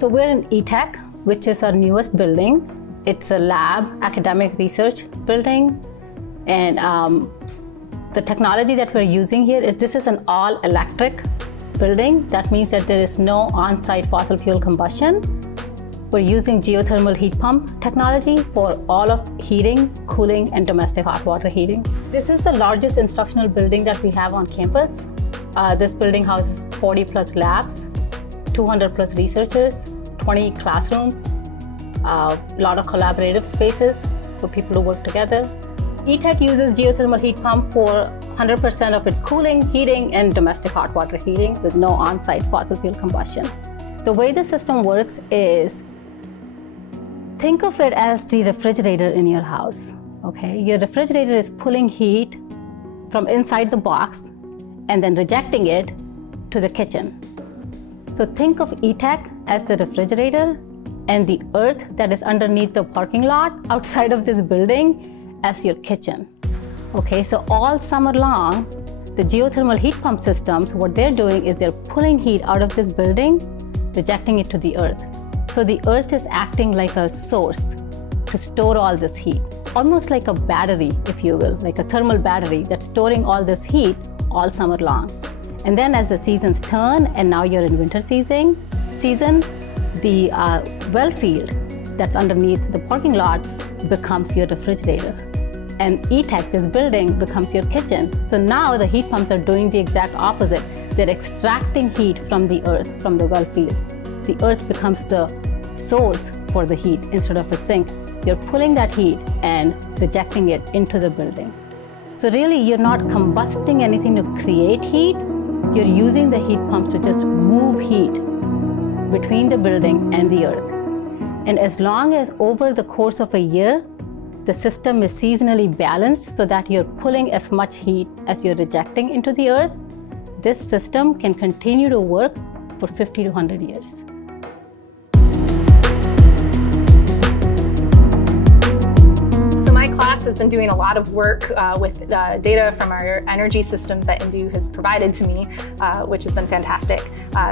So we're in ETech, which is our newest building. It's a lab, academic research building. And the technology that we're using here is this is an all-electric building. That means that there is no on-site fossil fuel combustion. We're using geothermal heat pump technology for all of heating, cooling, and domestic hot water heating. This is the largest instructional building that we have on campus. This building houses 40 plus labs, 200 plus researchers, 20 classrooms, a lot of collaborative spaces for people to work together. ETech uses geothermal heat pump for 100% of its cooling, heating, and domestic hot water heating with no on-site fossil fuel combustion. The way the system works is, think of it as the refrigerator in your house, okay? Your refrigerator is pulling heat from inside the box and then rejecting it to the kitchen. So think of ETech as the refrigerator and the earth that is underneath the parking lot outside of this building as your kitchen. Okay, so all summer long, the geothermal heat pump systems, what they're doing is they're pulling heat out of this building, rejecting it to the earth. So the earth is acting like a source to store all this heat, almost like a battery, if you will, like a thermal battery that's storing all this heat all summer long. And then as the seasons turn, and now you're in winter season, the well field that's underneath the parking lot becomes your refrigerator. And ETech, this building, becomes your kitchen. So now the heat pumps are doing the exact opposite. They're extracting heat from the earth, from the well field. The earth becomes the source for the heat instead of a sink. You're pulling that heat and rejecting it into the building. So really, you're not combusting anything to create heat. You're using the heat pumps to just move heat between the building and the earth. And as long as over the course of a year, the system is seasonally balanced so that you're pulling as much heat as you're rejecting into the earth, this system can continue to work for 50 to 100 years. Class has been doing a lot of work with data from our energy system that Indu has provided to me, which has been fantastic.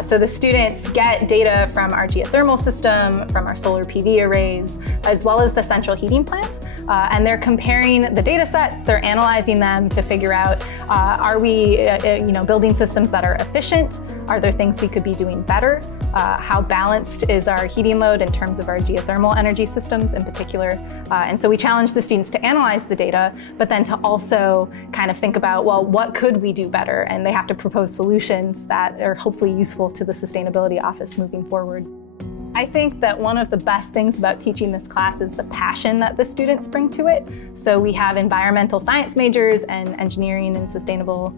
So the students get data from our geothermal system, from our solar PV arrays, as well as the central heating plant. And they're comparing the data sets, they're analyzing them to figure out, are we building systems that are efficient? Are there things we could be doing better? How balanced is our heating load in terms of our geothermal energy systems in particular? And so we challenge the students to analyze the data, but then to also kind of think about, well, what could we do better? And they have to propose solutions that are hopefully useful to the sustainability office moving forward. I think that one of the best things about teaching this class is the passion that the students bring to it. So we have environmental science majors and engineering and sustainable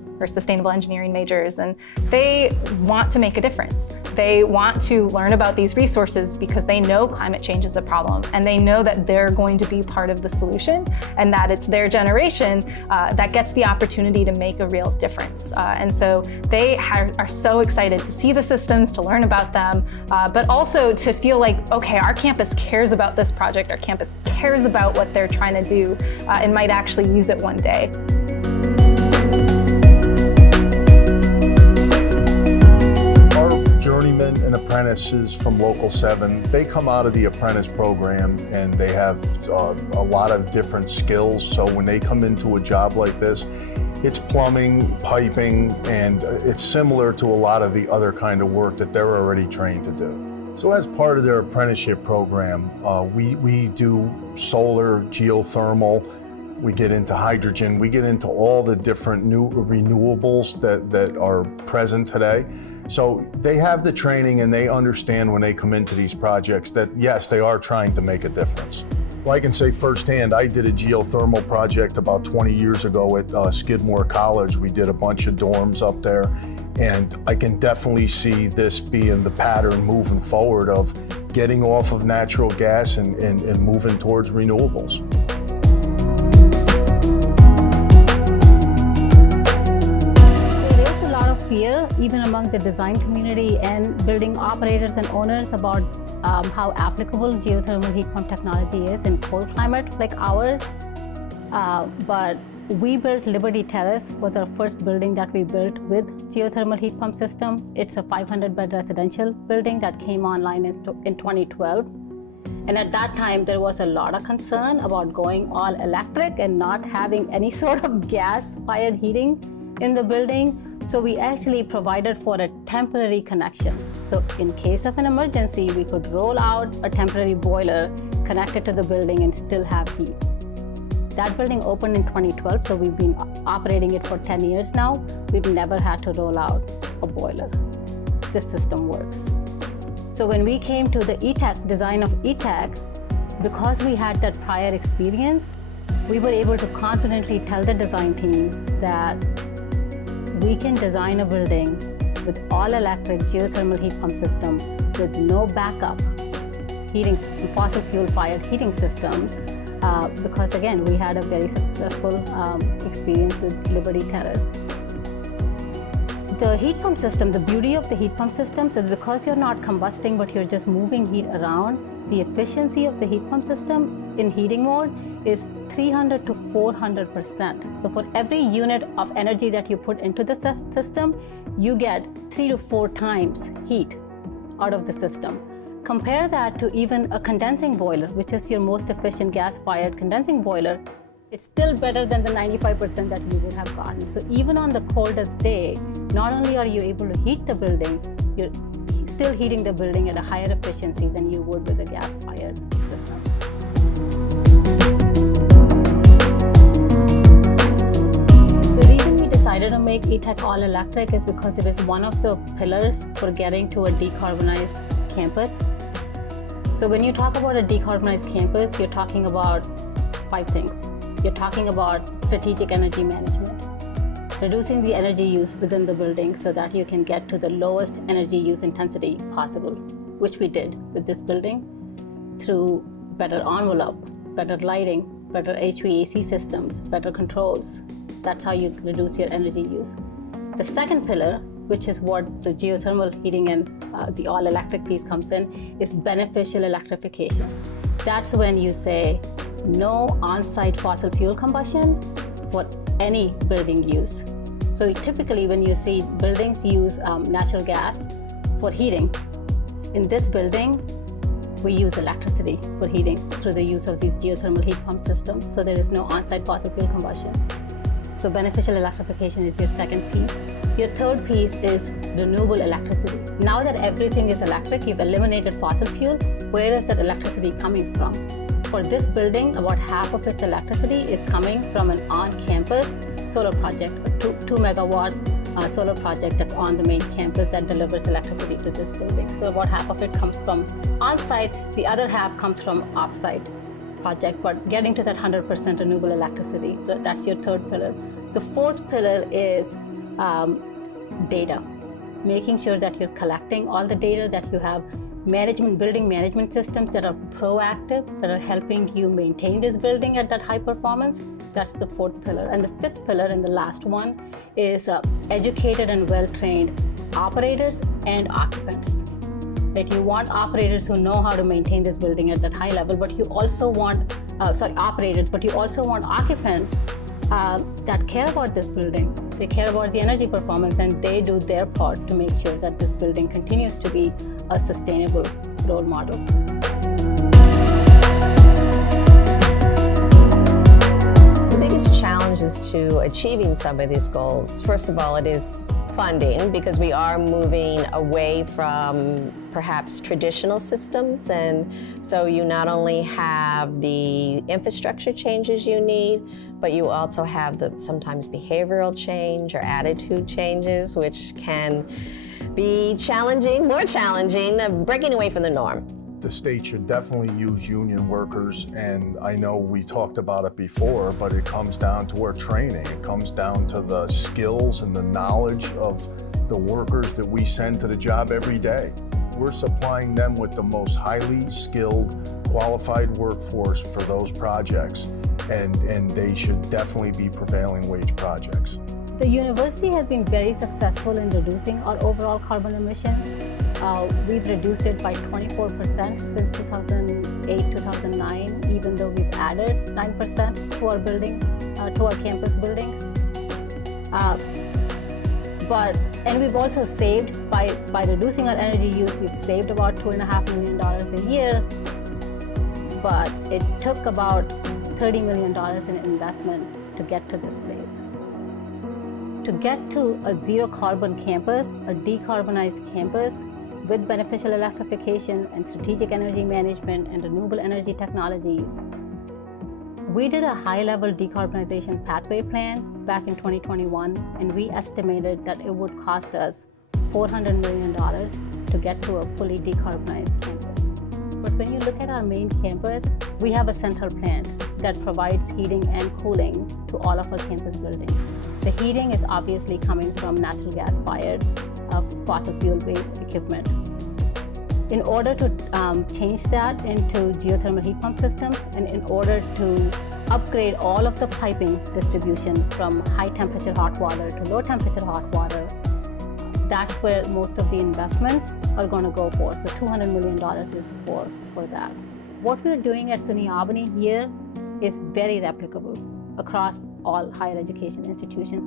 engineering majors, and they want to make a difference. They want to learn about these resources because they know climate change is a problem, and they know that they're going to be part of the solution, and that it's their generation that gets the opportunity to make a real difference. And so they are so excited to see the systems, to learn about them, but also to feel like, okay, our campus cares about this project, our campus cares about what they're trying to do, and might actually use it one day. Journeymen and apprentices from Local 7, they come out of the apprentice program and they have a lot of different skills. So when they come into a job like this, it's plumbing, piping, and it's similar to a lot of the other kind of work that they're already trained to do. So as part of their apprenticeship program, we do solar, geothermal, we get into hydrogen, we get into all the different new renewables that are present today. So they have the training and they understand when they come into these projects that yes, they are trying to make a difference. Well, I can say firsthand, I did a geothermal project about 20 years ago at Skidmore College. We did a bunch of dorms up there, and I can definitely see this being the pattern moving forward of getting off of natural gas and moving towards renewables. Fear, even among the design community and building operators and owners, about how applicable geothermal heat pump technology is in cold climate like ours. But We built Liberty Terrace, was our first building that we built with geothermal heat pump system. It's a 500-bed residential building that came online in 2012. And at that time, there was a lot of concern about going all electric and not having any sort of gas-fired heating in the building. So we actually provided for a temporary connection. So in case of an emergency, we could roll out a temporary boiler, connect it to the building, and still have heat. That building opened in 2012, so we've been operating it for 10 years now. We've never had to roll out a boiler. This system works. So when we came to the design of ETech, because we had that prior experience, we were able to confidently tell the design team that we can design a building with all-electric geothermal heat pump system with no backup heating, fossil fuel-fired heating systems, because again, we had a very successful experience with Liberty Terrace. The heat pump system, the beauty of the heat pump systems is because you're not combusting, but you're just moving heat around, the efficiency of the heat pump system in heating mode is 300 to 400%. So for every unit of energy that you put into the system, you get 3 to 4 times heat out of the system. Compare that to even a condensing boiler, which is your most efficient gas-fired condensing boiler. It's still better than the 95% that you would have gotten. So even on the coldest day, not only are you able to heat the building, you're still heating the building at a higher efficiency than you would with a gas-fired system. The reason we decided to make ETech all electric is because it is one of the pillars for getting to a decarbonized campus. So when you talk about a decarbonized campus, you're talking about 5 things. You're talking about strategic energy management, reducing the energy use within the building so that you can get to the lowest energy use intensity possible, which we did with this building through better envelope, better lighting, better HVAC systems, better controls. That's how you reduce your energy use. The second pillar, which is what the geothermal heating and the all-electric piece comes in, is beneficial electrification. That's when you say no on-site fossil fuel combustion for any building use. So typically when you see buildings use natural gas for heating, in this building, we use electricity for heating through the use of these geothermal heat pump systems, so there is no on-site fossil fuel combustion. So beneficial electrification is your second piece. Your third piece is renewable electricity. Now that everything is electric, you've eliminated fossil fuel, where is that electricity coming from? For this building, about half of its electricity is coming from an on-campus solar project, a 2 megawatt solar project that's on the main campus that delivers electricity to this building. So about half of it comes from on-site, the other half comes from off-site project, but getting to that 100% renewable electricity. So that's your third pillar. The fourth pillar is data, making sure that you're collecting all the data, that you have building management systems that are proactive, that are helping you maintain this building at that high performance. That's the fourth pillar. And the fifth pillar, and the last one, is educated and well-trained operators and occupants. That you want operators who know how to maintain this building at that high level, but you also want, operators, but you also want occupants that care about this building. They care about the energy performance, and they do their part to make sure that this building continues to be a sustainable role model. The biggest challenges to achieving some of these goals, first of all, it is funding, because we are moving away from perhaps traditional systems, and so you not only have the infrastructure changes you need, but you also have the sometimes behavioral change or attitude changes, which can be challenging, more challenging, breaking away from the norm. The state should definitely use union workers, and I know we talked about it before, but it comes down to our training. It comes down to the skills and the knowledge of the workers that we send to the job every day. We're supplying them with the most highly skilled, qualified workforce for those projects, and they should definitely be prevailing wage projects. The university has been very successful in reducing our overall carbon emissions. we've reduced it by 24% since 2008-2009, even though we've added 9% to our building, to our campus buildings. And we've also saved, by reducing our energy use, we've saved about $2.5 million a year, but it took about $30 million in investment to get to this place. To get to a zero carbon campus, a decarbonized campus with beneficial electrification and strategic energy management and renewable energy technologies, we did a high-level decarbonization pathway plan back in 2021, and we estimated that it would cost us $400 million to get to a fully decarbonized campus. But when you look at our main campus, we have a central plant that provides heating and cooling to all of our campus buildings. The heating is obviously coming from natural gas-fired, fossil fuel-based equipment. In order to change that into geothermal heat pump systems, and in order to upgrade all of the piping distribution from high temperature hot water to low temperature hot water, that's where most of the investments are going to go for. So $200 million is for that. What we're doing at SUNY Albany here is very replicable across all higher education institutions.